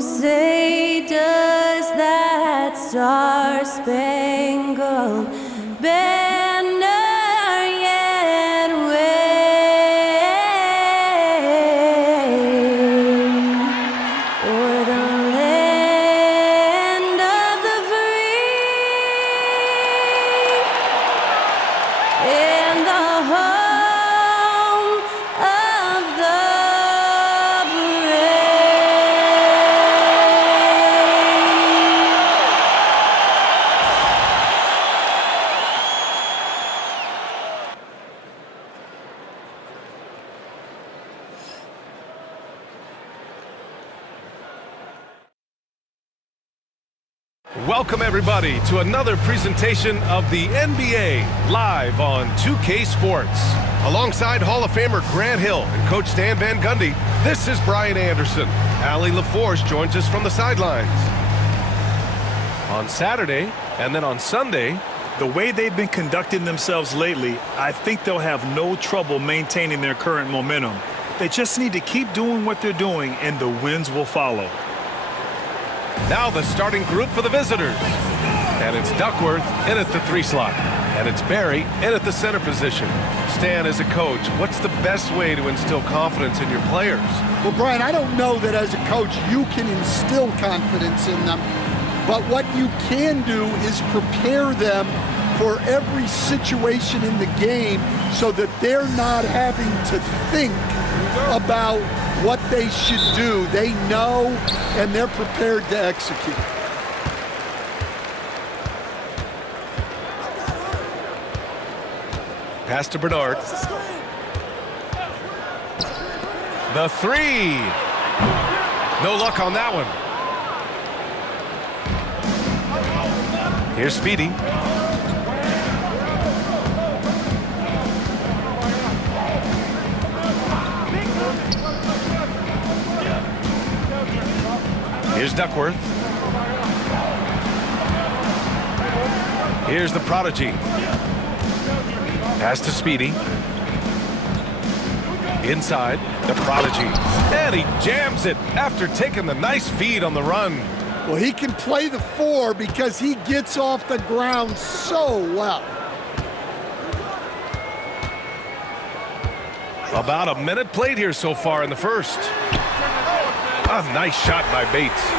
say does that star-spangled banner yet wave o'er the land of the free and the home of the Welcome, everybody, to another presentation of the NBA live on 2K Sports. Alongside Hall of Famer Grant Hill and Coach Stan Van Gundy, this is Brian Anderson. Allie LaForce joins us from the sidelines. On Saturday and then on Sunday, the way they've been conducting themselves lately, I think they'll have no trouble maintaining their current momentum. They just need to keep doing what they're doing, and the wins will follow. now the starting group for the visitors. And it's Duckworth in at the 3 slot. And it's Barry in at the center position. Stan, as a coach, what's the best way to instill confidence in your players? Well, Brian, I don't know that as a coach you can instill confidence in them. But what you can do is prepare them for every situation in the game so that they're not having to think about what they should do. They know, and they're prepared to execute. Pass to Bernard. The 3. No luck on that one. Here's Speedy. Here's Duckworth. Here's the prodigy. Pass to Speedy. Inside, the prodigy. And he jams it after taking the nice feed on the run. Well, he can play the 4 because he gets off the ground so well. About a minute played here so far in the first. A nice shot by Bates.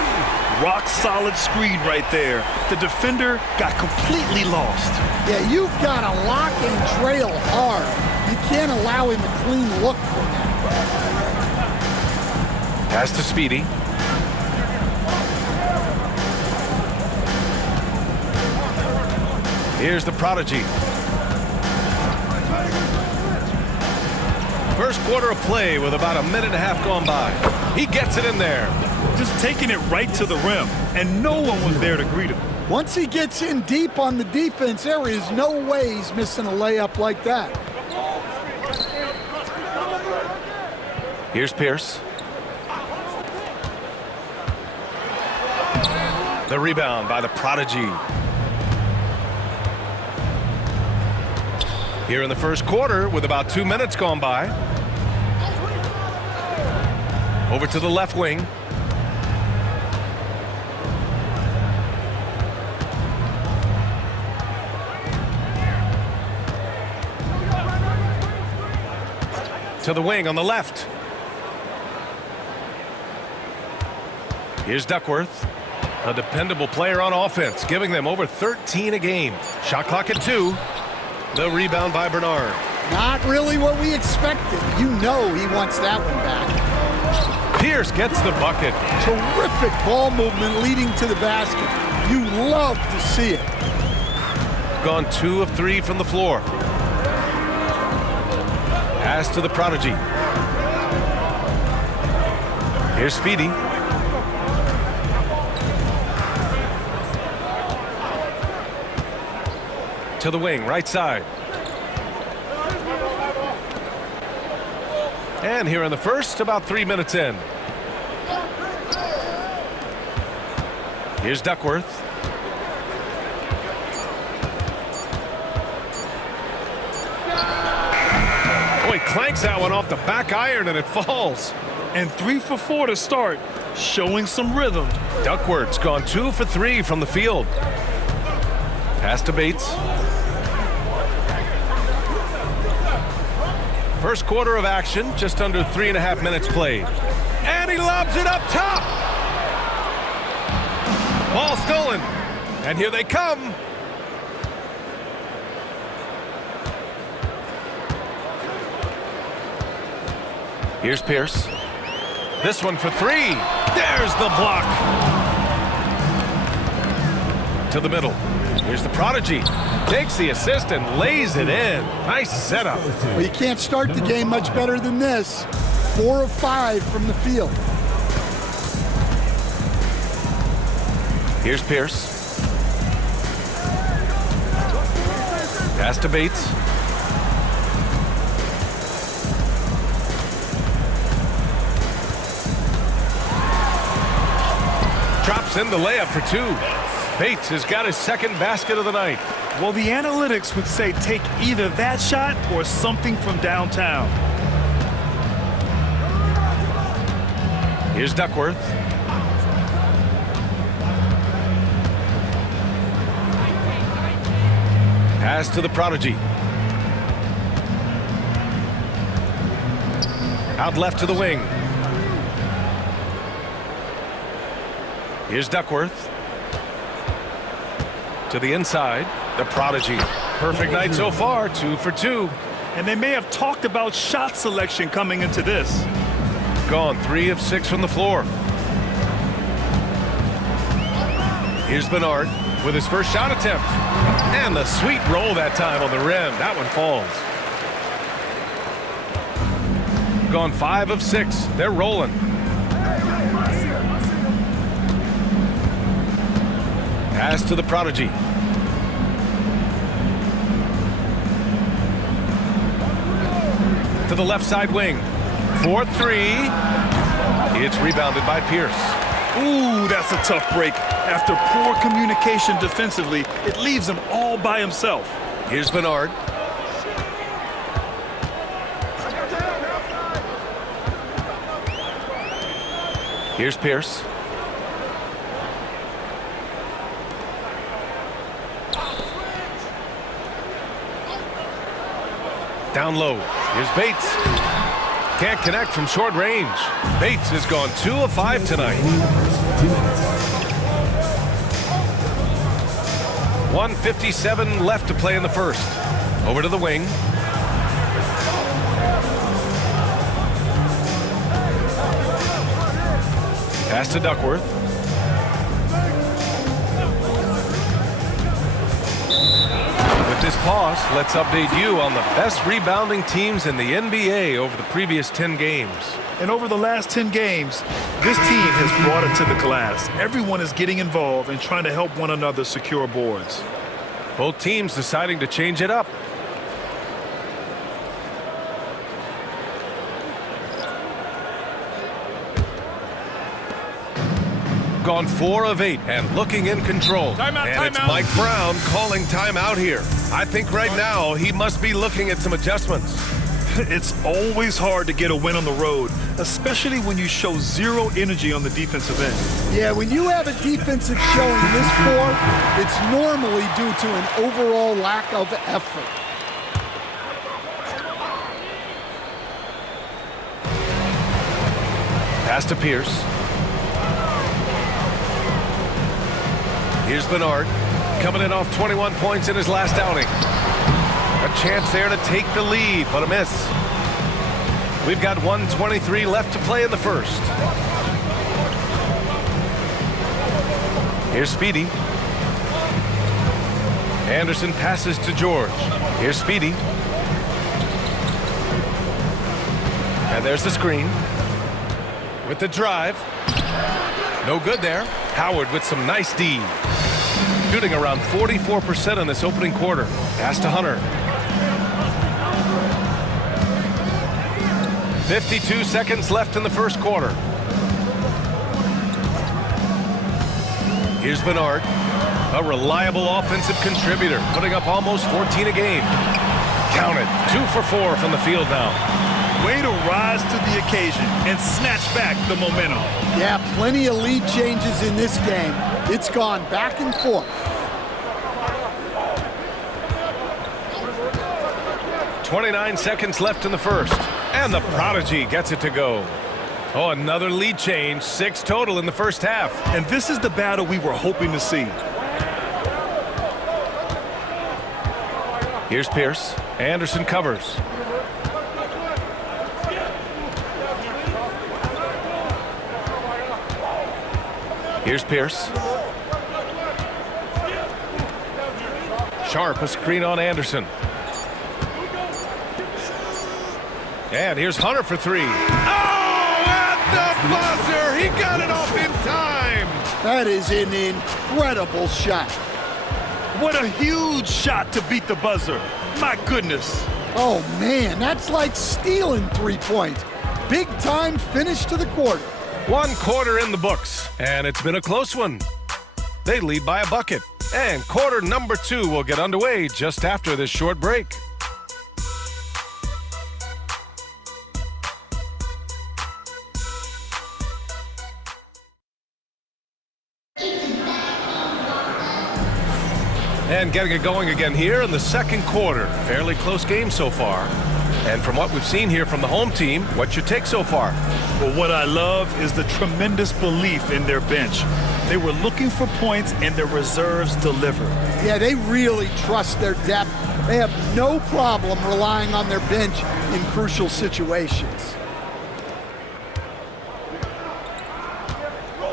Rock solid screen right there. The defender got completely lost. Yeah, you've got to lock and trail hard. You can't allow him a clean look from that. Pass to Speedy. Here's the prodigy. First quarter of play with about a minute and a half gone by. He gets it in there. Just taking it right to the rim, and no one was there to greet him. Once he gets in deep on the defense, there is no way he's missing a layup like that. Here's Pierce. The rebound by the prodigy. Here in the first quarter with about 2 minutes gone by. Over to the left wing. To the wing on the left. Here's Duckworth, a dependable player on offense, giving them over 13 a game. Shot clock at 2. The rebound by Bernard. Not really what we expected. You know he wants that one back. Pierce gets the bucket. Terrific ball movement leading to the basket. You love to see it. Gone 2 of 3 from the floor. Pass to the prodigy. Here's Speedy. To the wing, right side. And here in the first, about 3 minutes in. Here's Duckworth. Boy, clanks that one off the back iron and it falls. and 3 for 4 to start, showing some rhythm. Duckworth's gone 2 for 3 from the field. Pass to Bates. First quarter of action, just under 3.5 minutes played. And he lobs it up top. Ball stolen. And here they come. Here's Pierce. This one for 3. There's the block. To the middle. Here's the prodigy. Takes the assist and lays it in. Nice setup. Well, you can't start the game much better than this. 4 of 5 from the field. Here's Pierce. Pass to Bates. Drops in the layup for 2. Bates has got his second basket of the night. Well, the analytics would say take either that shot or something from downtown. Here's Duckworth. Pass to the prodigy. Out left to the wing. Here's Duckworth. To the inside, the prodigy. Perfect night so far, 2 for 2. And they may have talked about shot selection coming into this. Gone 3 of 6 from the floor. Here's Bernard with his first shot attempt. And the sweet roll that time on the rim. That one falls. Gone 5 of 6. They're rolling. Pass to the prodigy. To the left side wing. 4-3. It's rebounded by Pierce. Ooh, that's a tough break. After poor communication defensively, it leaves him all by himself. Here's Bernard. Here's Pierce. Down low. Here's Bates. Can't connect from short range. Bates has gone 2 of 5 tonight. 1:57 left to play in the first. Over to the wing. Pass to Duckworth. With this pause, let's update you on the best rebounding teams in the NBA over the previous 10 games. And over the last 10 games, this team has brought it to the glass. Everyone is getting involved and trying to help one another secure boards. Both teams deciding to change it up. Gone 4 of 8 and looking in control. Timeout, It's timeout. Mike Brown calling timeout here. I think right now he must be looking at some adjustments. It's always hard to get a win on the road, especially when you show zero energy on the defensive end. Yeah, when you have a defensive showing this poor, it's normally due to an overall lack of effort. Pass to Pierce. Here's Bernard, coming in off 21 points in his last outing. A chance there to take the lead, but a miss. We've got 1:23 left to play in the first. Here's Speedy. Anderson passes to George. Here's Speedy. And there's the screen. With the drive. No good there. Howard with some nice D. Shooting around 44% in this opening quarter. Pass to Hunter. 52 seconds left in the first quarter. Here's Bernard, a reliable offensive contributor, putting up almost 14 a game. Count it, 2 for 4 from the field now. Way to ride rise to the occasion and snatch back the momentum. Yeah, plenty of lead changes in this game. It's gone back and forth. 29 seconds left in the first, and the Prodigy gets it to go. Oh, another lead change, 6 total in the first half. And this is the battle we were hoping to see. Here's Pierce. Anderson covers. Here's Pierce. Sharp, a screen on Anderson. And here's Hunter for 3. Oh, at the buzzer! He got it off in time! That is an incredible shot. What a huge shot to beat the buzzer. My goodness. Oh, man, that's like stealing 3 points. Big time finish to the quarter. 1 quarter in the books, and it's been a close one. They lead by a bucket, and quarter number 2 will get underway just after this short break. And getting it going again here in the second quarter. Fairly close game so far. And from what we've seen here from the home team, what's your take so far? Well, what I love is the tremendous belief in their bench. They were looking for points, and their reserves delivered. Yeah, they really trust their depth. They have no problem relying on their bench in crucial situations.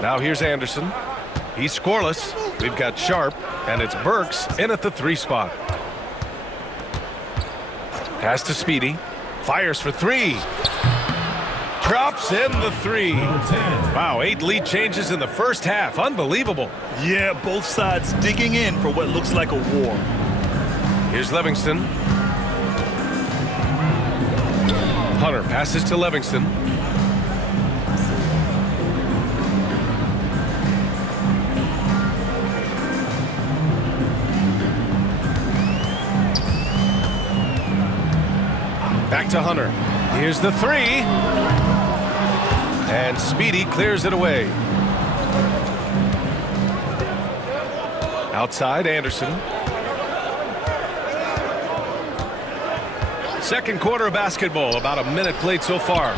Now here's Anderson. He's scoreless. We've got Sharp, and it's Burks in at the 3 spot. Pass to Speedy. Fires for 3. Drops in the 3. Wow, 8 lead changes in the first half. Unbelievable. Yeah, both sides digging in for what looks like a war. Here's Livingston. Hunter passes to Livingston. Back to Hunter. Here's the 3. And Speedy clears it away. Outside, Anderson. Second quarter of basketball. About a minute played so far.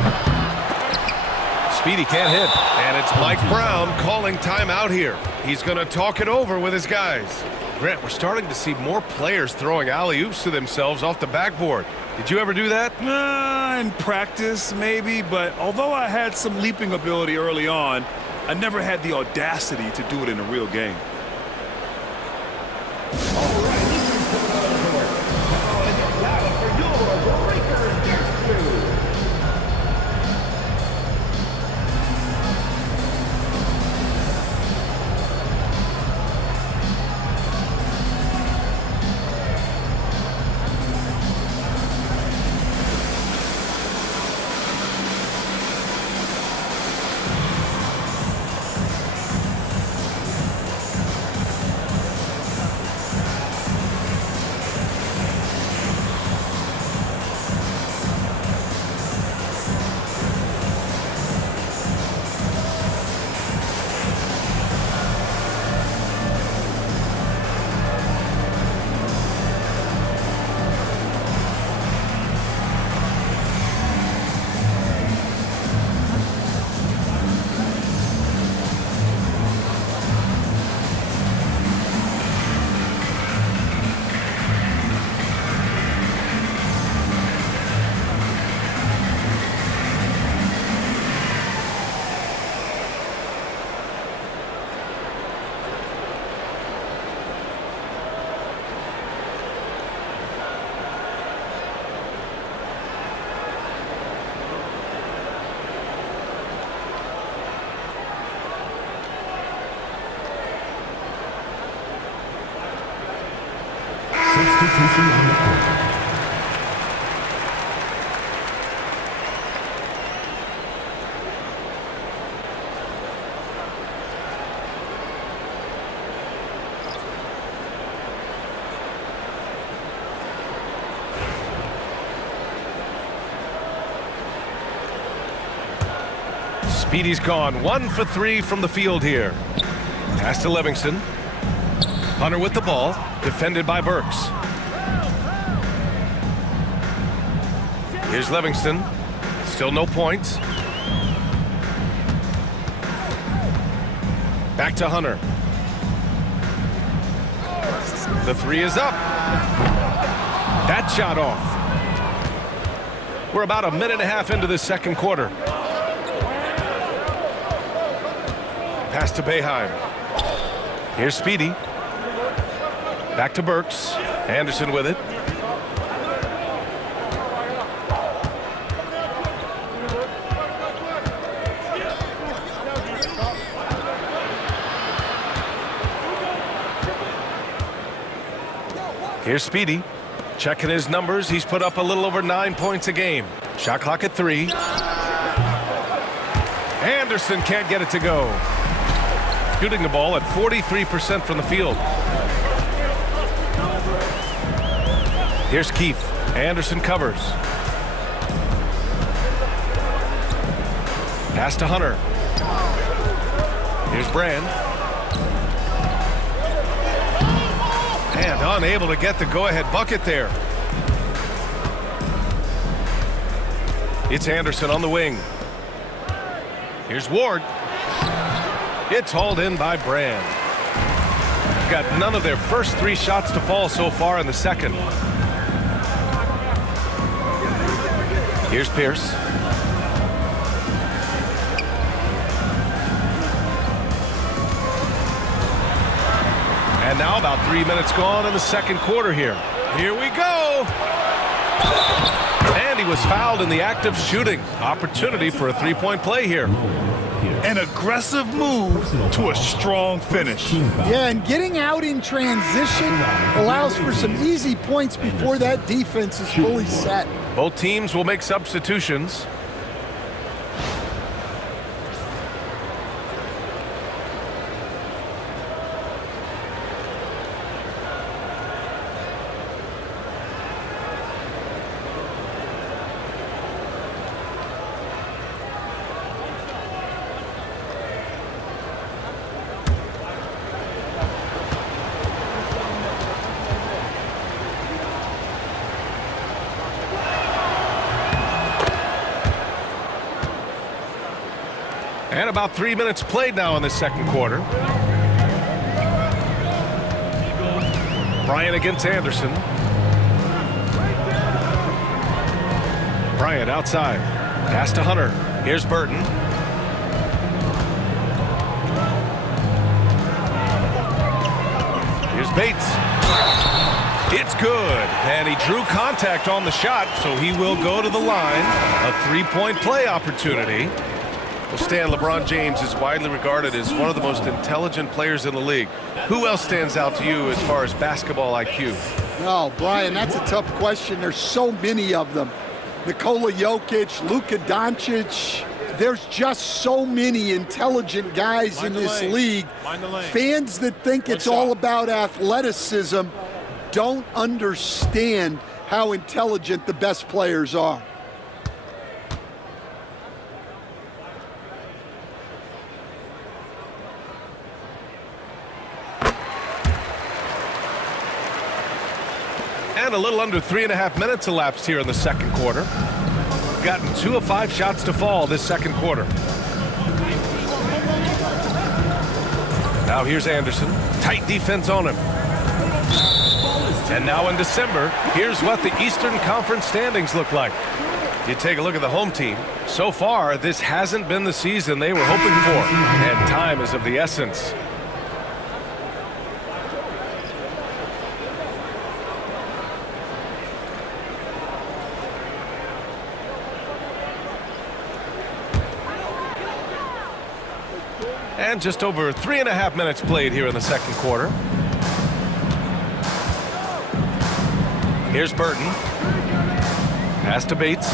Speedy can't hit. And it's Mike Brown calling timeout here. He's going to talk it over with his guys. Grant, we're starting to see more players throwing alley-oops to themselves off the backboard. Did you ever do that? In practice, maybe, but although I had some leaping ability early on, I never had the audacity to do it in a real game. Substitution on the court. Speedy's gone 1 for 3 from the field here. Pass to Livingston. Hunter with the ball, defended by Burks. Here's Livingston. Still no points. Back to Hunter. The three is up. That shot off. We're about a minute and a half into this second quarter. Pass to Boeheim. Here's Speedy. Back to Burks. Anderson with it. Here's Speedy. Checking his numbers. He's put up a little over 9 points a game. Shot clock at 3. Anderson can't get it to go. Shooting the ball at 43% from the field. Here's Keith. Anderson covers. Pass to Hunter. Here's Brand. And unable to get the go-ahead bucket there. It's Anderson on the wing. Here's Ward. It's hauled in by Brand. Got none of their first 3 shots to fall so far in the second. Here's Pierce. And now about 3 minutes gone in the second quarter here. Here we go. And he was fouled in the act of shooting. Opportunity for a 3-point play here. An aggressive move to a strong finish. Yeah, and getting out in transition allows for some easy points before that defense is fully set. Both teams will make substitutions. And about 3 minutes played now in the second quarter. Bryant against Anderson. Bryant outside. Pass to Hunter. Here's Burton. Here's Bates. It's good. And he drew contact on the shot, so he will go to the line. A 3-point play opportunity. Well, Stan, LeBron James is widely regarded as one of the most intelligent players in the league. Who else stands out to you as far as basketball IQ? No, Brian, that's a tough question. There's so many of them. Nikola Jokic, Luka Doncic. There's just so many intelligent guys in this league. Fans that think it's all about athleticism don't understand how intelligent the best players are. And a little under 3.5 minutes elapsed here in the second quarter. Gotten 2 of 5 shots to fall this second quarter. Now here's Anderson. Tight defense on him. And now in December, here's what the Eastern Conference standings look like. You take a look at the home team. So far, this hasn't been the season they were hoping for. And time is of the essence. And just over 3.5 minutes played here in the second quarter. Here's Burton. Pass to Bates.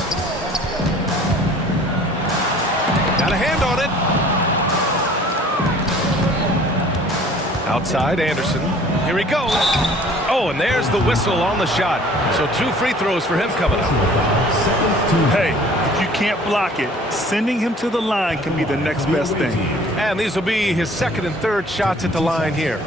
Got a hand on it. Outside, Anderson. Here he goes. Oh, and there's the whistle on the shot. So 2 free throws for him coming up. Hey, if you can't block it, sending him to the line can be the next best thing. And these will be his second and third shots at the line here.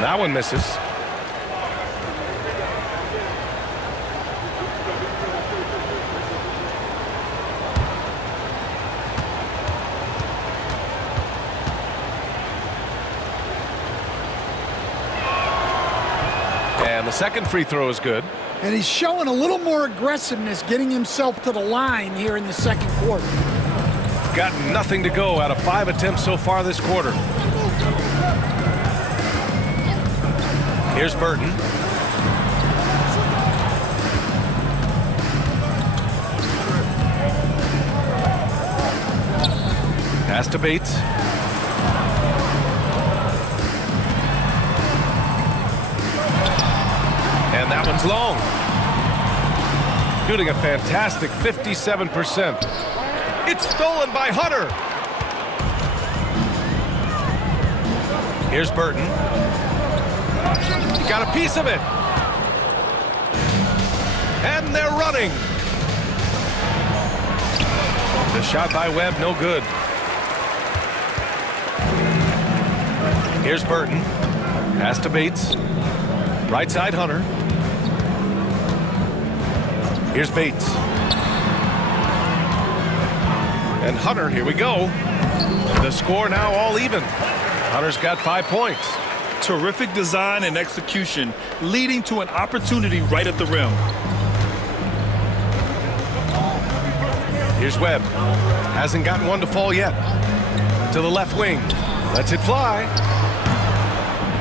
That one misses. And the second free throw is good. And he's showing a little more aggressiveness getting himself to the line here in the second quarter. Got nothing to go out of 5 attempts so far this quarter. Here's Burton. Pass to Bates. And that one's long. Shooting a fantastic 57%. It's stolen by Hunter. Here's Burton. He got a piece of it. And they're running. The shot by Webb, no good. Here's Burton. Pass to Bates. Right side, Hunter. Here's Bates. And Hunter, here we go. The score now all even. Hunter's got 5 points. Terrific design and execution, leading to an opportunity right at the rim. Here's Webb. Hasn't gotten one to fall yet. To the left wing. Lets it fly.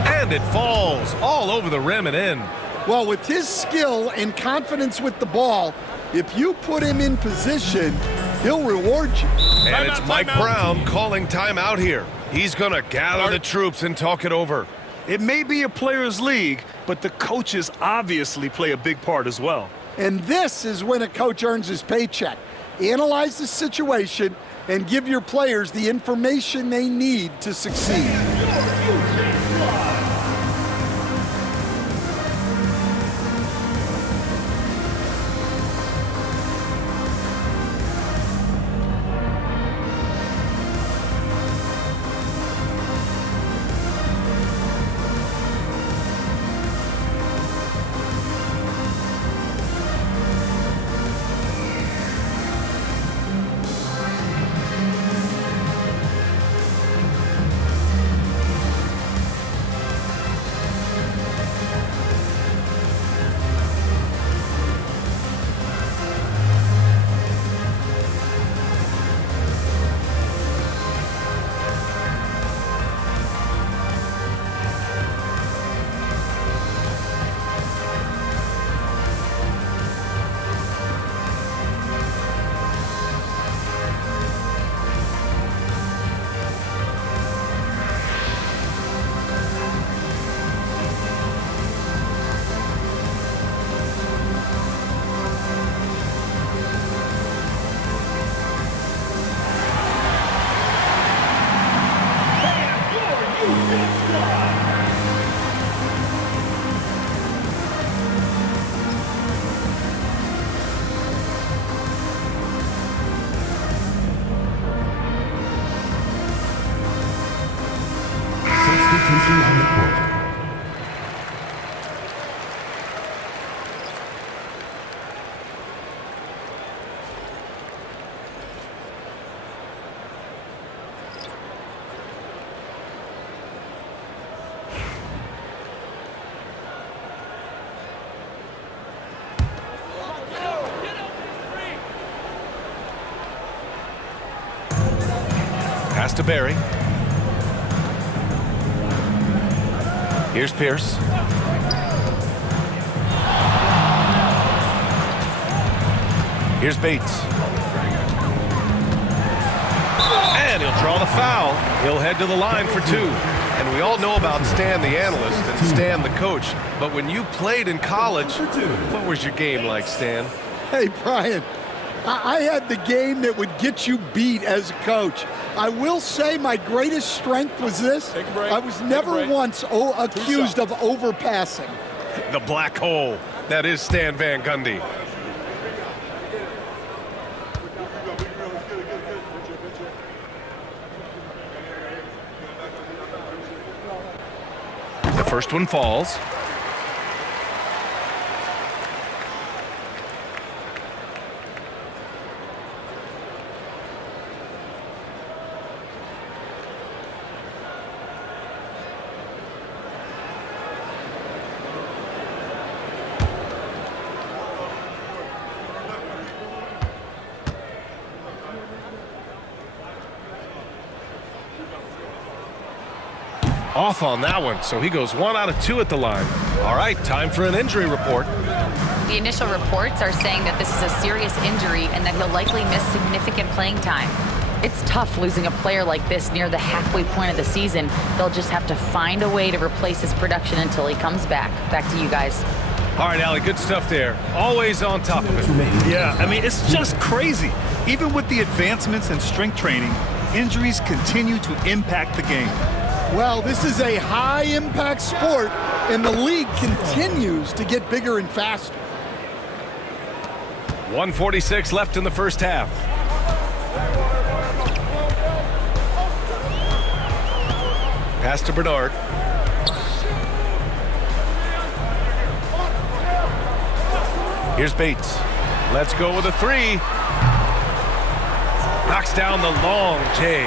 And it falls all over the rim and in. Well, with his skill and confidence with the ball, if you put him in position, he'll reward you. And it's Mike Brown calling timeout here. He's going to gather the troops and talk it over. It may be a players' league, but the coaches obviously play a big part as well. And this is when a coach earns his paycheck. Analyze the situation and give your players the information they need to succeed. Substitution on the court. Pass to Barry. Here's Pierce. Here's Bates. And he'll draw the foul. He'll head to the line for 2. And we all know about Stan the analyst and Stan the coach. But when you played in college, what was your game like, Stan? Hey, Brian, I had the game that would get you beat as a coach. I will say my greatest strength was this. I was never once accused of overpassing. The black hole. That is Stan Van Gundy. The first one falls. Off on that one, so he goes 1 out of 2 at the line. All right, time for an injury report. The initial reports are saying that this is a serious injury and that he'll likely miss significant playing time. It's tough losing a player like this near the halfway point of the season. They'll just have to find a way to replace his production until he comes back. Back to you guys. All right, Allie, good stuff there. Always on top of it. Yeah, I mean, it's just crazy. Even with the advancements in strength training, injuries continue to impact the game. Well, this is a high-impact sport, and the league continues to get bigger and faster. 1:46 left in the first half. Pass to Bernard. Here's Bates. Let's go with a 3. Knocks down the long J.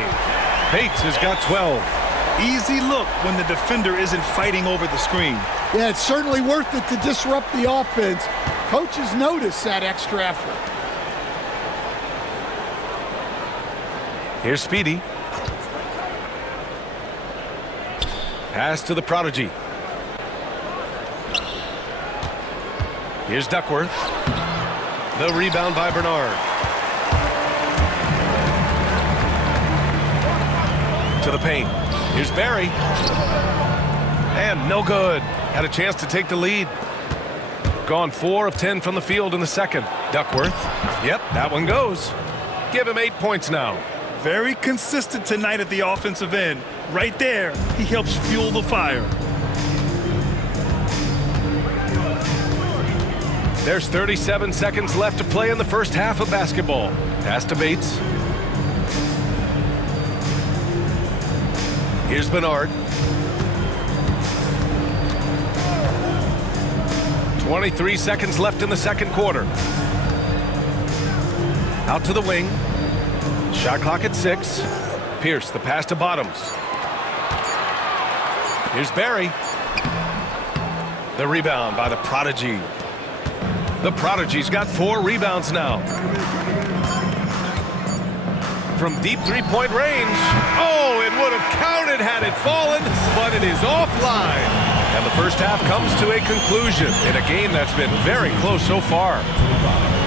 Bates has got 12. Easy look when the defender isn't fighting over the screen. Yeah, it's certainly worth it to disrupt the offense. Coaches notice that extra effort. Here's Speedy. Pass to the prodigy. Here's Duckworth. The rebound by Bernard. To the paint. Here's Barry. And no good. Had a chance to take the lead. Gone 4 of 10 from the field in the second. Duckworth. Yep, that one goes. Give him 8 points now. Very consistent tonight at the offensive end. Right there, he helps fuel the fire. There's 37 seconds left to play in the first half of basketball. Pass to Bates. Here's Bernard. 23 seconds left in the second quarter. Out to the wing. Shot clock at 6. Pierce, the pass to Bottoms. Here's Barry. The rebound by the prodigy. The prodigy's got 4 rebounds now. From deep three-point range. Oh, it would have counted had it fallen, but it is offline. And the first half comes to a conclusion in a game that's been very close so far.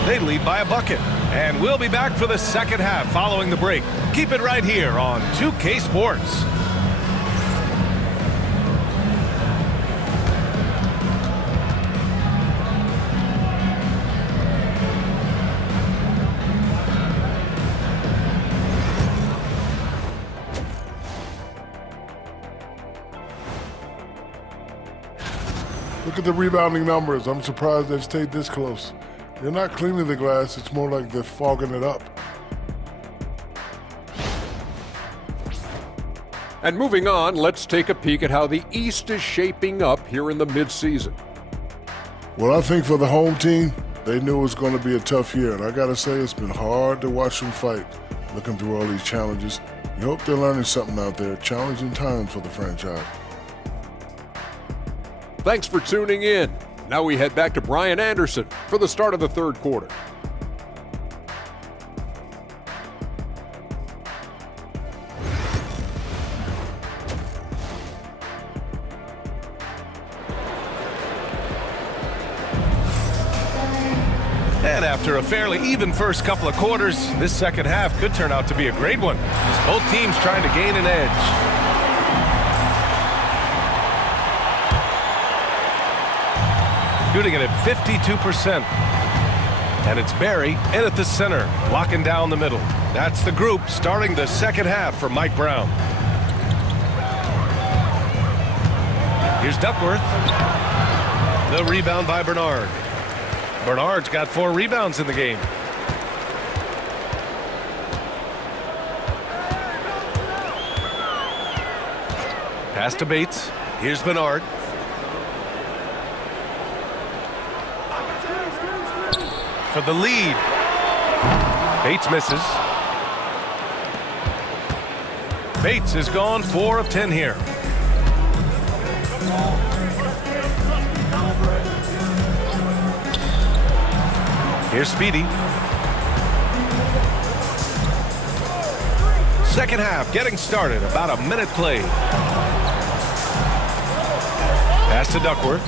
They lead by a bucket. And we'll be back for the second half following the break. Keep it right here on 2K Sports. Look at the rebounding numbers. I'm surprised they've stayed this close. They're not cleaning the glass, it's more like they're fogging it up. And moving on, let's take a peek at how the East is shaping up here in the midseason. Well, I think for the home team, they knew it was going to be a tough year. And I got to say, it's been hard to watch them fight, looking through all these challenges. You hope they're learning something out there. Challenging times for the franchise. Thanks for tuning in. Now we head back to Brian Anderson for the start of the third quarter. And after a fairly even first couple of quarters, this second half could turn out to be a great one, as both teams trying to gain an edge. shooting it at 52%. And it's Barry in at the center, locking down the middle. That's the group starting the second half for Mike Brown. Here's Duckworth. The rebound by Bernard. Bernard's got 4 rebounds in the game. Pass to Bates. Here's Bernard. For the lead. Bates misses. Bates is gone 4 of 10 here. Here's Speedy. Second half getting started. About a minute played. Pass to Duckworth.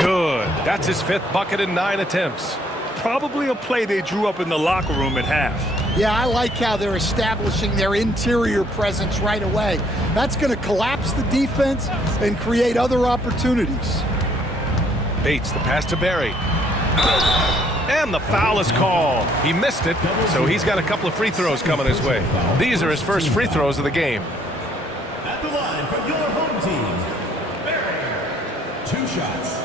Good. That's his 5th bucket in 9 attempts. Probably a play they drew up in the locker room at half. Yeah, I like how they're establishing their interior presence right away. That's going to collapse the defense and create other opportunities. Bates, the pass to Barry. And the foul is called. He missed it, so he's got a couple of free throws coming his way. These are his first free throws of the game. At the line for your home team, Barry. 2 shots.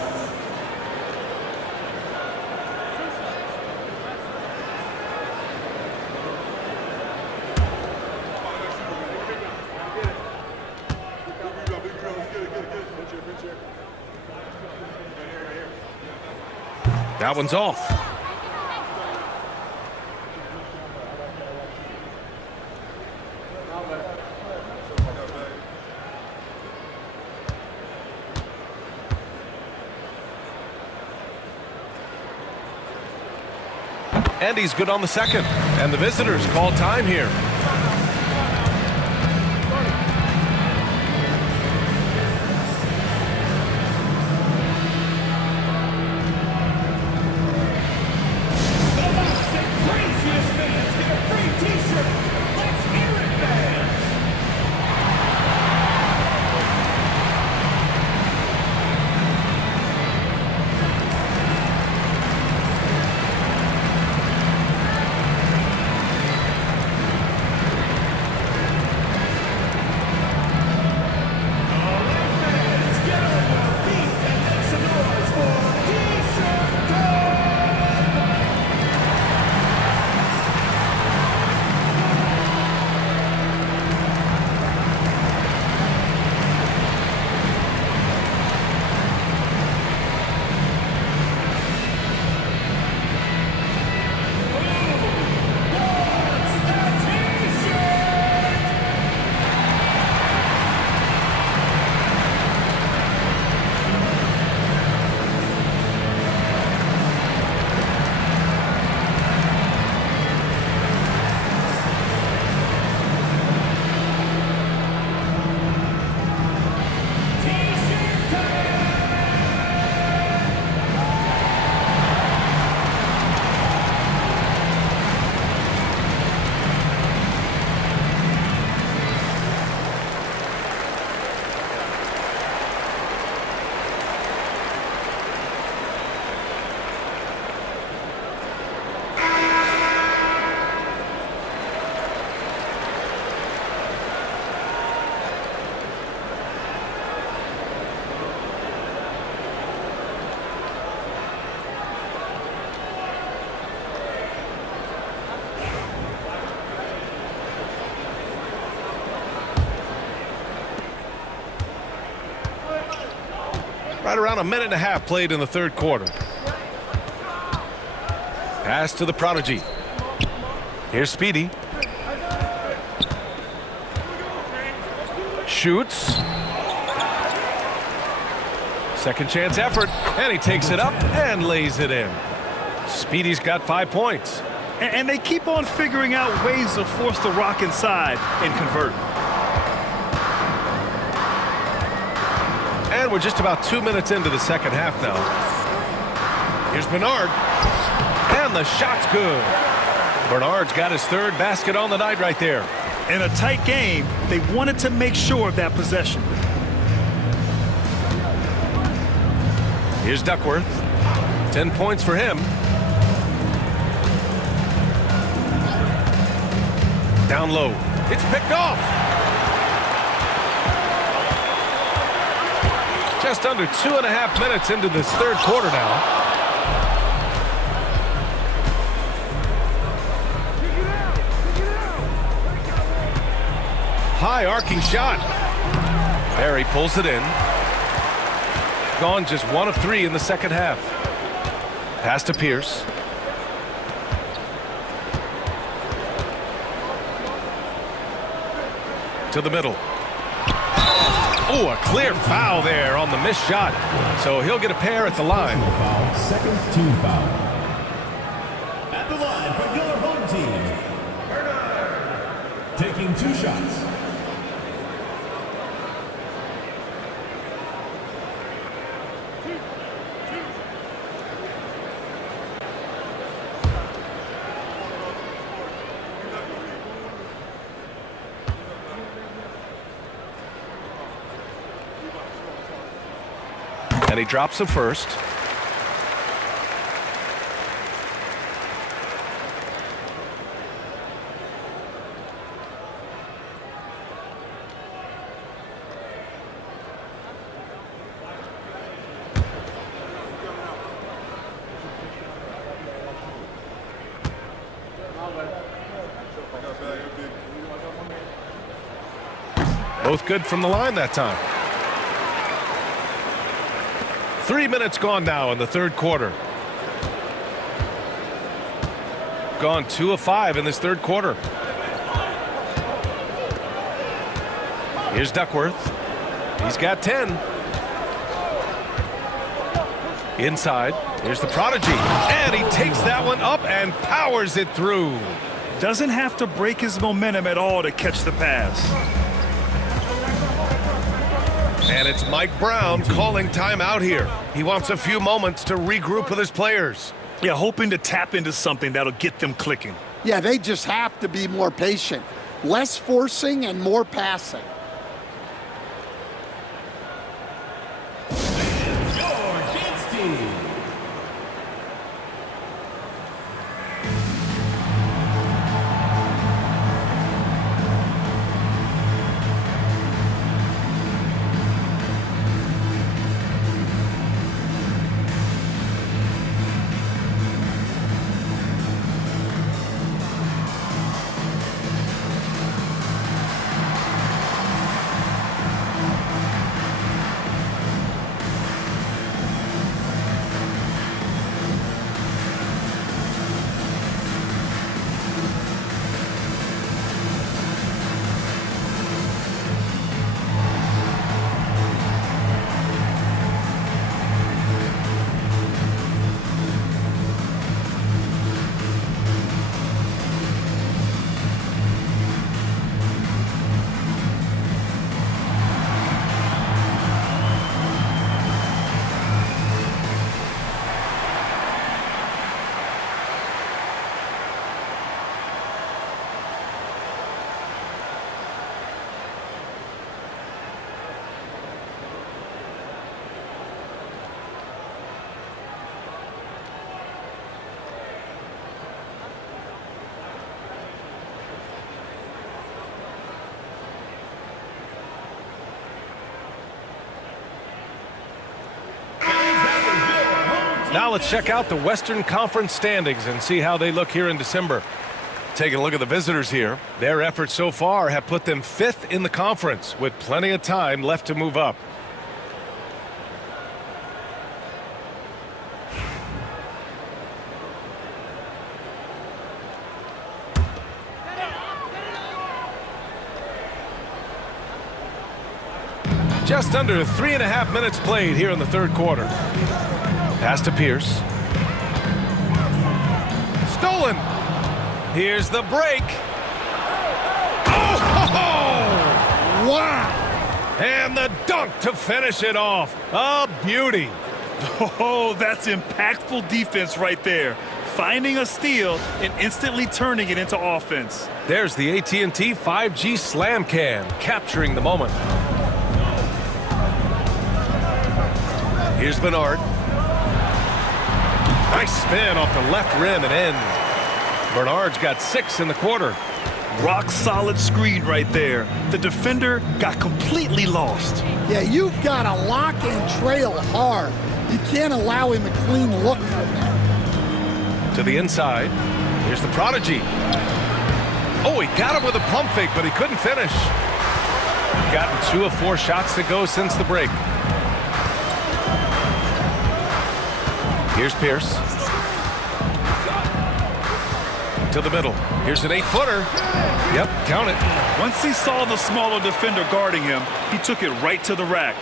That one's off. And he's good on the second. And the visitors call time here. Right around a minute and a half played in the third quarter. Pass to the prodigy. Here's Speedy. Shoots. Second chance effort, and he takes it up and lays it in. Speedy's got 5 points. And they keep on figuring out ways to force the rock inside and convert. And we're just about 2 minutes into the second half now. Here's Bernard. And the shot's good. Bernard's got his 3rd basket on the night right there. In a tight game, they wanted to make sure of that possession. Here's Duckworth. 10 points for him. Down low. It's picked off. Just under 2.5 minutes into this third quarter now. High arcing shot. Barry pulls it in. Gone just 1 of 3 in the second half. Pass to Pierce. To the middle. Oh, a clear foul there on the missed shot. So he'll get a pair at the line. Foul, second team foul. At the line for your home team. Taking 2 shots. And he drops it first. Both good from the line that time. 3 minutes gone now in the third quarter. Gone 2 of 5 in this third quarter. Here's Duckworth. He's got 10. Inside. Here's the prodigy. And he takes that one up and powers it through. Doesn't have to break his momentum at all to catch the pass. And it's Mike Brown calling timeout here. He wants a few moments to regroup with his players. Yeah, hoping to tap into something that'll get them clicking. Yeah, they just have to be more patient. Less forcing and more passing. Your kids team. Now let's check out the Western Conference standings and see how they look here in December. Taking a look at the visitors here. Their efforts so far have put them 5th in the conference with plenty of time left to move up. Just under 3.5 minutes played here in the third quarter. Pass to Pierce. Stolen. Here's the break. Oh! Wow! And the dunk to finish it off. A beauty. Oh, that's impactful defense right there. Finding a steal and instantly turning it into offense. There's the AT&T 5G Slam Can, capturing the moment. Here's Bernard. Nice spin off the left rim and in. Bernard's got 6 in the quarter. Rock solid screen right there. The defender got completely lost. Yeah, you've got to lock and trail hard. You can't allow him a clean look from there. To the inside. Here's the prodigy. Oh, he got him with a pump fake, but he couldn't finish. Gotten 2 of 4 shots to go since the break. Here's Pierce. To the middle. Here's an 8-footer. Yep, count it. Once he saw the smaller defender guarding him, he took it right to the rack.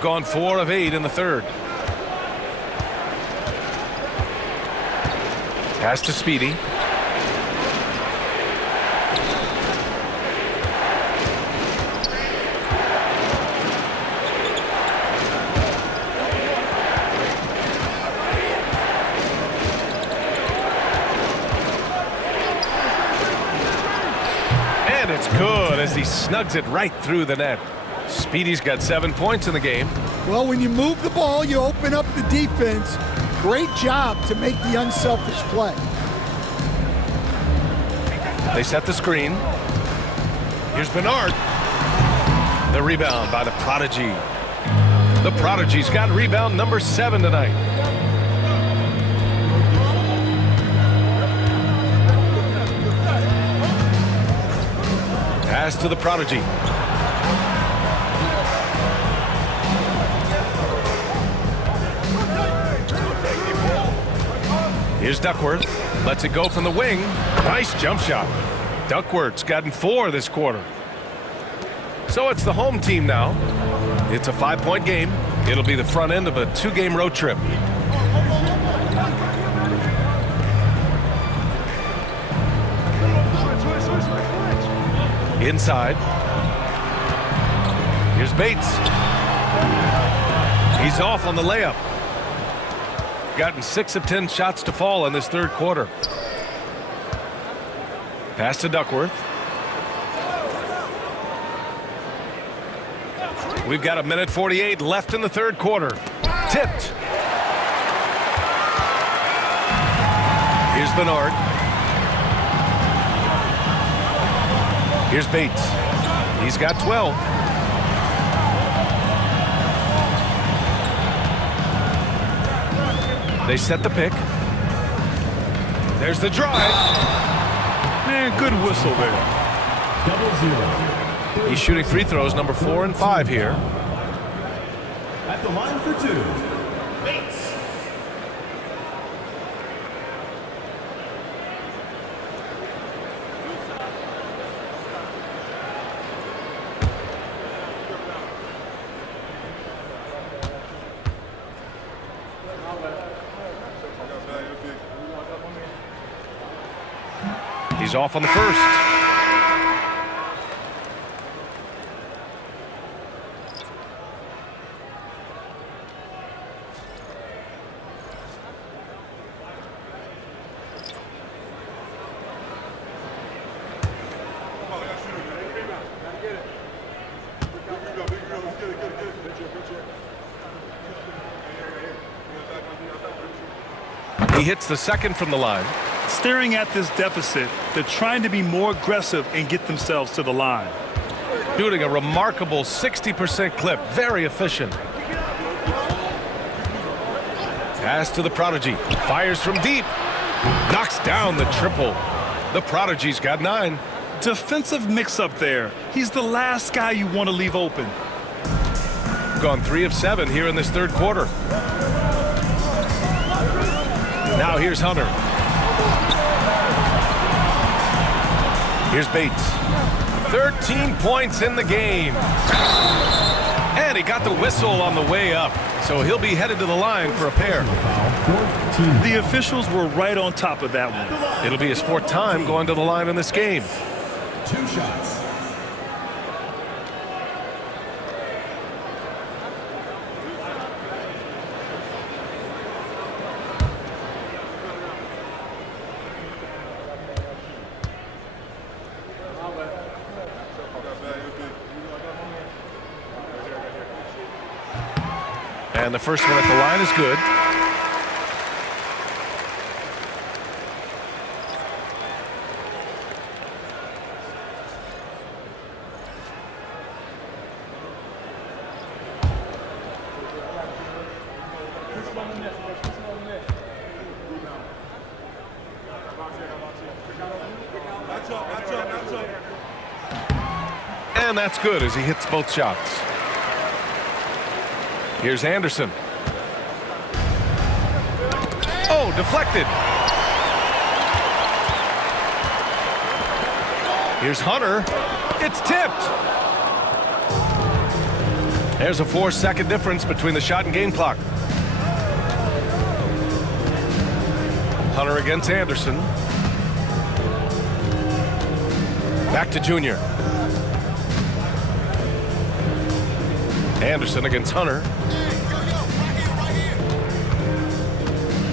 Gone 4 of 8 in the third. Pass to Speedy. And it's good as he snugs it right through the net. Speedy's got 7 points in the game. Well, when you move the ball, you open up the defense. Great job to make the unselfish play. They set the screen. Here's Bernard. The rebound by the prodigy. The prodigy's got rebound number 7 tonight. Pass to the prodigy. Here's Duckworth. Lets it go from the wing. Nice jump shot. Duckworth's gotten 4 this quarter. So it's the home team now. It's a 5-point game. It'll be the front end of a 2-game road trip. Inside. Here's Bates. He's off on the layup. Gotten 6 of 10 shots to fall in this third quarter. Pass to Duckworth. We've got 1:48 left in the third quarter. Tipped. Here's Bernard. Here's Bates. He's got 12. They set the pick. There's the drive. Man, good whistle there. 0-0. He's shooting free throws number 4 and 5 here. At the line for 2, Bates. He's off on the first. He hits the second from the line. Staring at this deficit, they're trying to be more aggressive and get themselves to the line. Shooting a remarkable 60% clip. Very efficient. Pass to the prodigy. Fires from deep. Knocks down the triple. The prodigy's got 9. Defensive mix-up there. He's the last guy you want to leave open. Gone 3 of 7 here in this third quarter. Now here's Hunter. Here's Bates. 13 points in the game. And he got the whistle on the way up. So he'll be headed to the line for a pair. The officials were right on top of that one. It'll be his 4th time going to the line in this game. 2 shots. And the first one at the line is good. And that's good as he hits both shots. Here's Anderson. Oh, deflected. Here's Hunter. It's tipped. There's a 4-second difference between the shot and game clock. Hunter against Anderson. Back to Junior. Anderson against Hunter.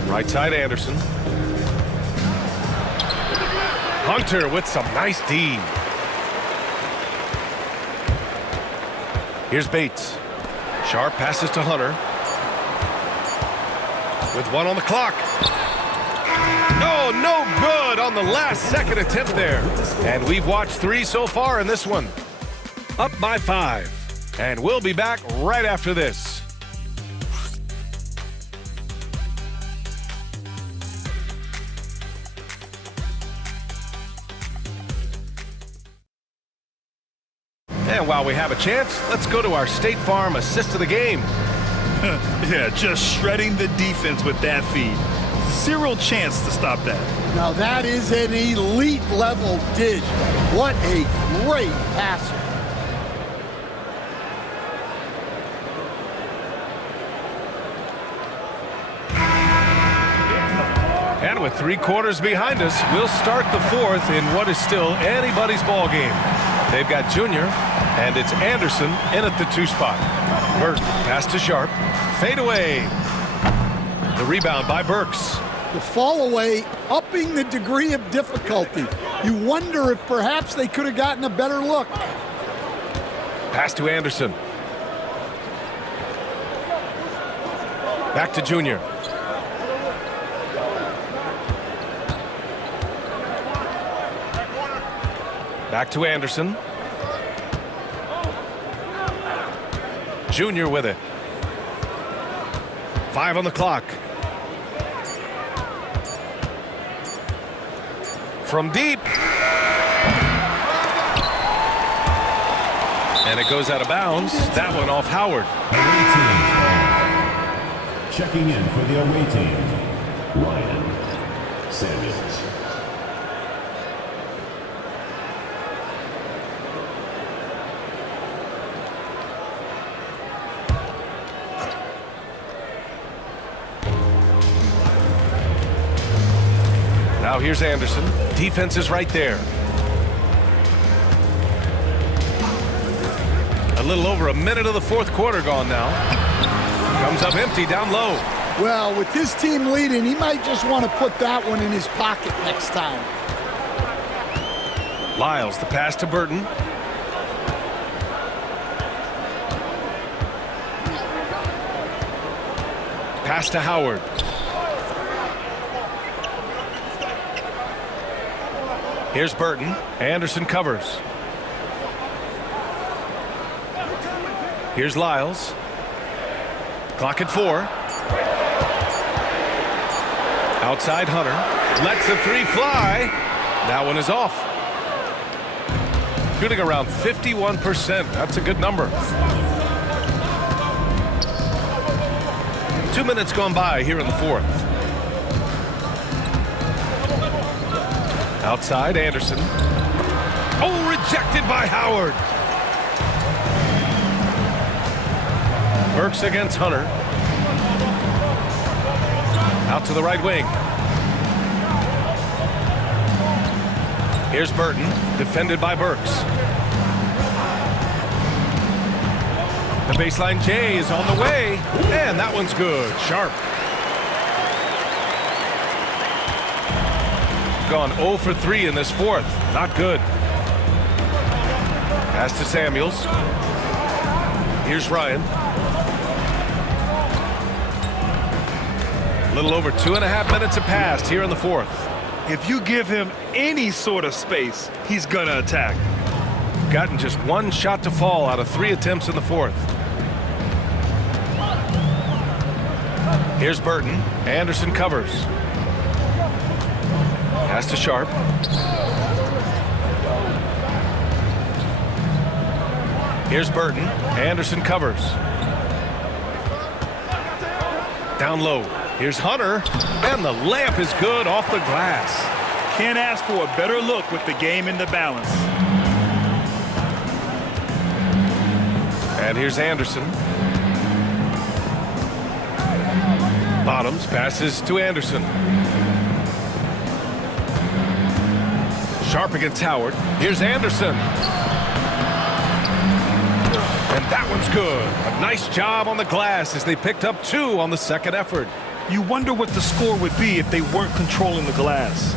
Right side Anderson. Hunter with some nice D. Here's Bates. Sharp passes to Hunter. With one on the clock. Oh, no good on the last second attempt there. And we've watched 3 so far in this one. Up by 5. And we'll be back right after this. And while we have a chance, let's go to our State Farm assist of the game. Yeah, just shredding the defense with that feed. Zero chance to stop that. Now that is an elite level dish. What a great passer. And with 3 quarters behind us, we'll start the 4th in what is still anybody's ball game. They've got Junior, and it's Anderson in at the 2 spot. Burke pass to Sharp. Fade away. The rebound by Burks. The fall away, upping the degree of difficulty. You wonder if perhaps they could have gotten a better look. Pass to Anderson. Back to Junior. Back to Anderson. Junior with it. 5 on the clock. From deep. And it goes out of bounds. That one off Howard. Checking in for the away team, Ryan Samuels. Now here's Anderson. Defense is right there. A little over a minute of the 4th quarter gone now. Comes up empty down low. Well, with his team leading, he might just want to put that one in his pocket next time. Lyles, the pass to Burton. Pass to Howard. Here's Burton. Anderson covers. Here's Lyles. Clock at 4. Outside Hunter. Lets the 3 fly. That one is off. Shooting around 51%. That's a good number. 2 minutes gone by here in the 4th. Outside Anderson. Oh, rejected by Howard. Burks against Hunter. Out to the right wing. Here's Burton, defended by Burks. The baseline J is on the way, and that one's good. Sharp. Gone 0 for 3 in this 4th. Not good. Pass to Samuels. Here's Ryan. little over 2.5 minutes have passed here in the fourth. If you give him any sort of space, he's going to attack. Gotten just one shot to fall out of 3 attempts in the fourth. Here's Burton. Anderson covers. Pass to Sharp. Here's Burton. Anderson covers. Down low. Here's Hunter. And the layup is good off the glass. Can't ask for a better look with the game in the balance. And here's Anderson. Bottoms passes to Anderson. Sharp against Howard. Here's Anderson. And that one's good. A nice job on the glass as they picked up 2 on the second effort. You wonder what the score would be if they weren't controlling the glass.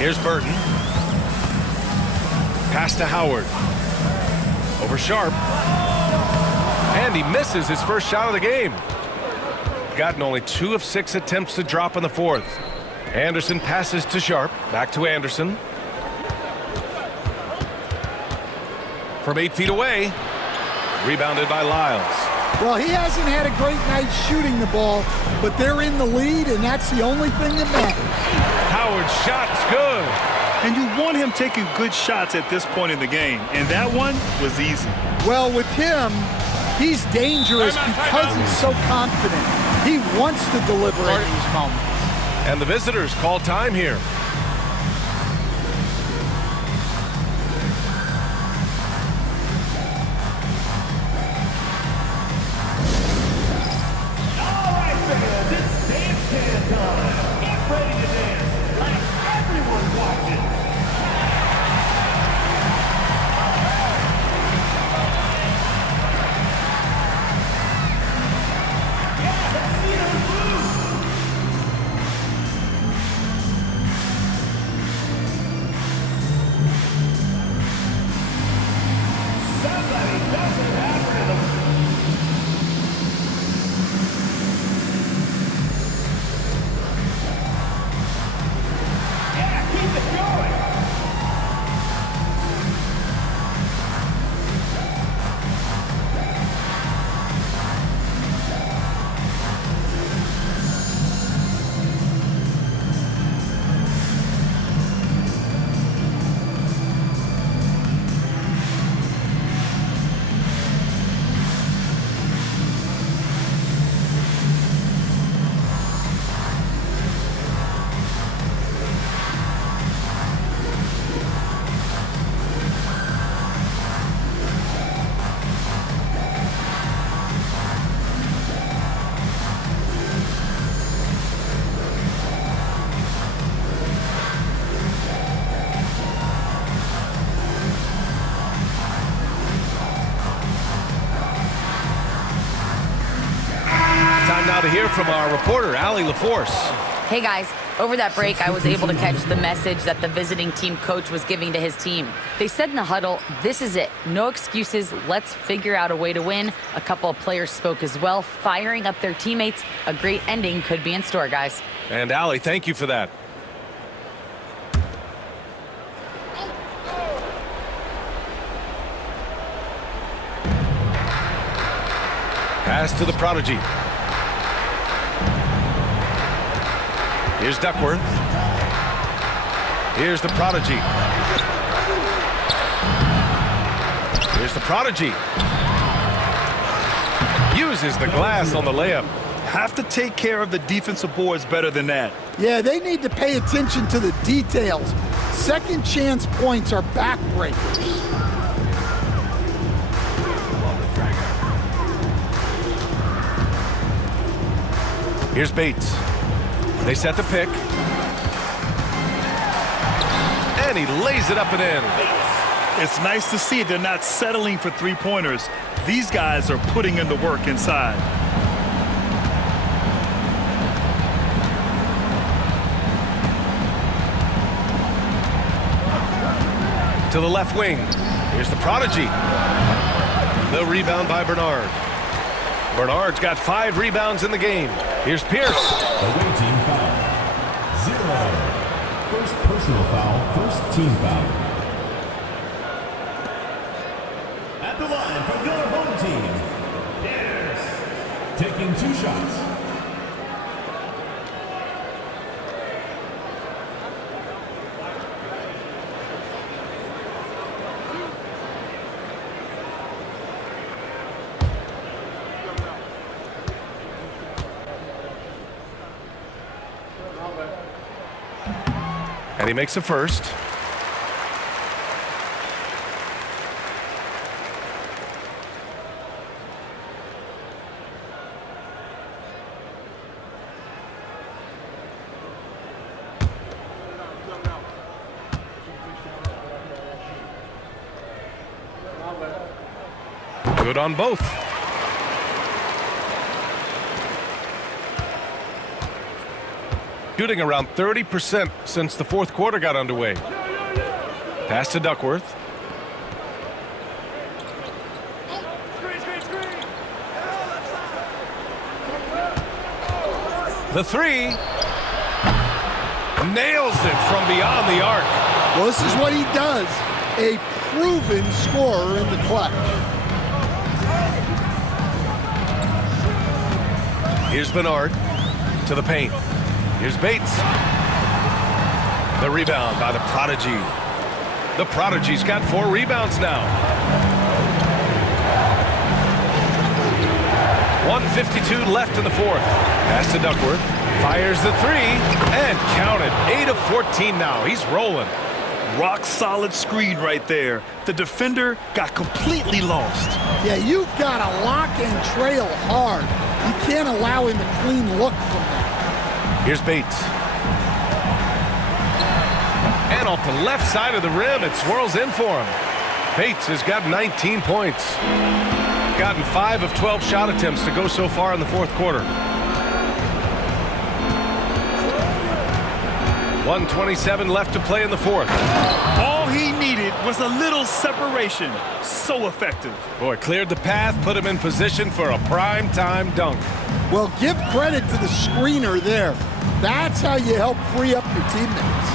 Here's Burton. Pass to Howard. Over Sharp. And he misses his first shot of the game. Gotten only 2 of 6 attempts to drop in the fourth. Anderson passes to Sharp. Back to Anderson. From 8 feet away. Rebounded by Lyles. Well, he hasn't had a great night shooting the ball, but they're in the lead, and that's the only thing that matters. Howard's shot's good. And you want him taking good shots at this point in the game, and that one was easy. Well, with him, he's dangerous because he's so confident. He wants to deliver in these moments. And the visitors call time here. Now to hear from our reporter, Allie LaForce. Hey guys, over that break, I was able to catch the message that the visiting team coach was giving to his team. They said in the huddle, this is it. No excuses. Let's figure out a way to win. A couple of players spoke as well, firing up their teammates. A great ending could be in store, guys. And Allie, thank you for that. Pass to the prodigy. Here's Duckworth. Here's the prodigy. Here's the prodigy. Uses the glass on the layup. Have to take care of the defensive boards better than that. Yeah, they need to pay attention to the details. Second chance points are backbreakers. Here's Bates. They set the pick. And he lays it up and in. It's nice to see they're not settling for three-pointers. These guys are putting in the work inside. To the left wing. Here's the prodigy. The rebound by Bernard. Bernard's got 5 rebounds in the game. Here's Pierce. Away team foul. 0. First personal foul, first team foul. At the line for your home team, Pierce. Taking 2 shots. And he makes a first. Good on both. Shooting around 30% since the fourth quarter got underway. Pass to Duckworth. The 3. Nails it from beyond the arc. Well, this is what he does. A proven scorer in the clutch. Here's Bernard to the paint. Here's Bates. The rebound by the Prodigy. The Prodigy's got 4 rebounds now. 1:52 left in the fourth. Pass to Duckworth. Fires the 3 and counted. 8 of 14 now. He's rolling. Rock solid screen right there. The defender got completely lost. Yeah, you've got to lock and trail hard. You can't allow him a clean look from that. Here's Bates. And off the left side of the rim, it swirls in for him. Bates has got 19 points. Gotten 5 of 12 shot attempts to go so far in the fourth quarter. 1:27 left to play in the fourth. All he needed was a little separation. So effective. Boy, cleared the path, put him in position for a prime-time dunk. Well, give credit to the screener there. That's how you help free up your teammates.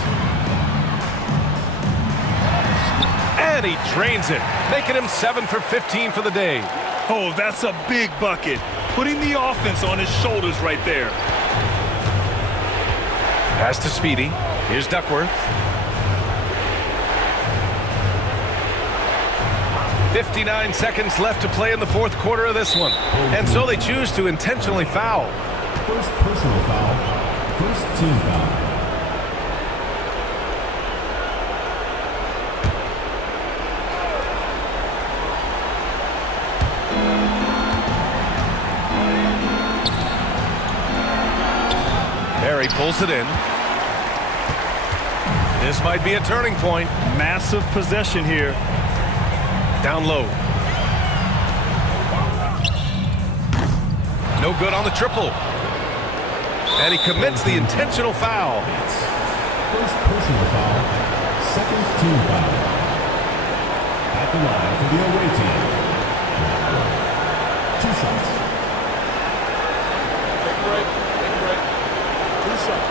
And he drains it, making him 7 for 15 for the day. Oh, that's a big bucket. Putting the offense on his shoulders right there. Pass to Speedy. Here's Duckworth. 59 seconds left to play in the fourth quarter of this one. And so they choose to intentionally foul. First personal foul, first team foul. Barry pulls it in. This might be a turning point. Massive possession here. Down low. No good on the triple. And he commits the intentional foul. First personal foul, second team foul. At the line for the away team. 2 shots. Take a break. 2 shots.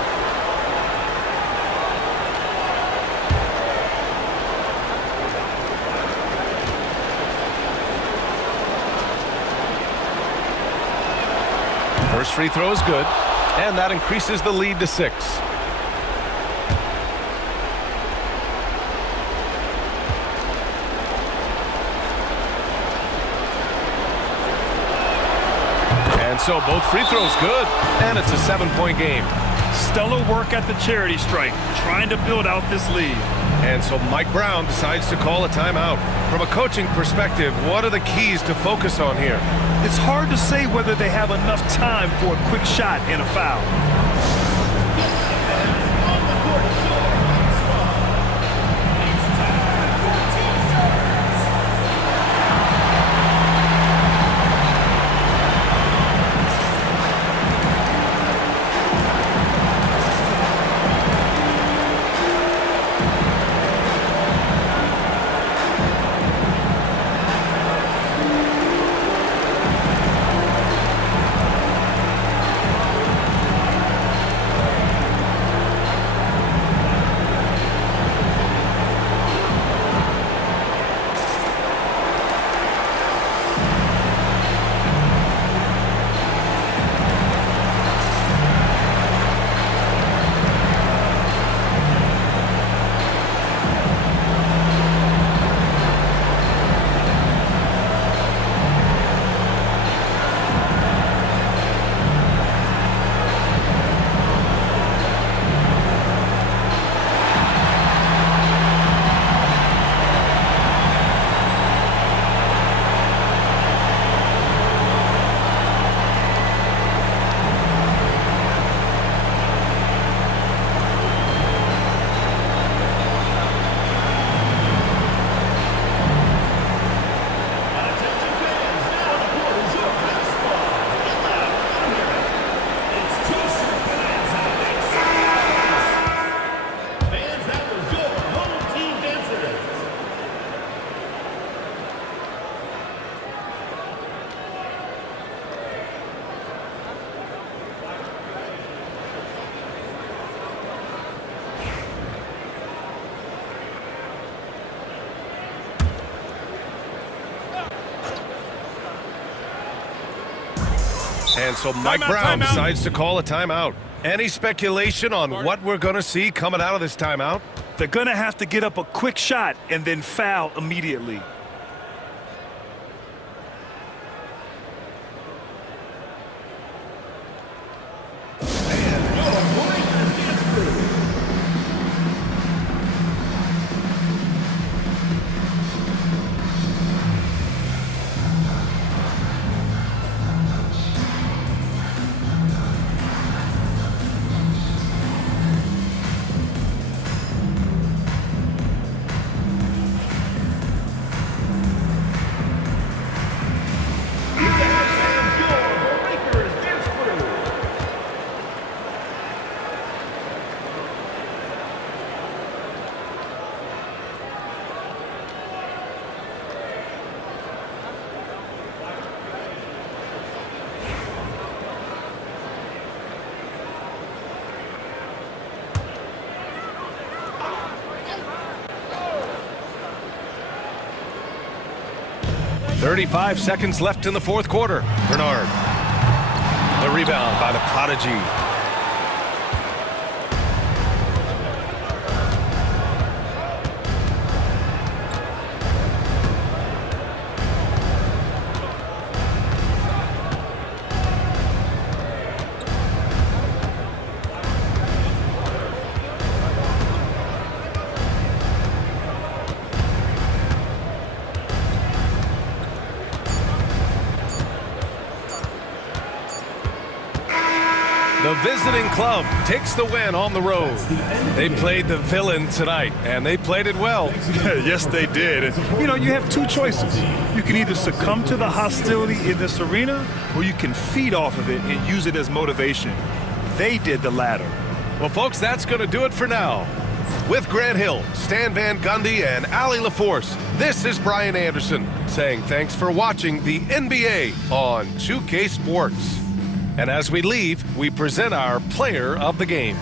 First free throw is good, and that increases the lead to 6. And so both free throws good, and it's a 7-point game. Stellar work at the charity stripe, trying to build out this lead. And so Mike Brown decides to call a timeout. From a coaching perspective, what are the keys to focus on here? It's hard to say whether they have enough time for a quick shot and a foul. And so Mike Timeout, Brown timeout. decides to call a timeout. Any speculation on what we're going to see coming out of this timeout? They're going to have to get up a quick shot and then foul immediately. .35 seconds left in the fourth quarter. Bernard. The rebound by the Prodigy. The visiting club takes the win on the road. They played the villain tonight, and they played it well. Yes, they did. And, you know, you have two choices. You can either succumb to the hostility in this arena, or you can feed off of it and use it as motivation. They did the latter. Well, folks, that's going to do it for now. With Grant Hill, Stan Van Gundy, and Ali LaForce, this is Brian Anderson saying thanks for watching the NBA on 2K Sports. And as we leave, we present our player of the game.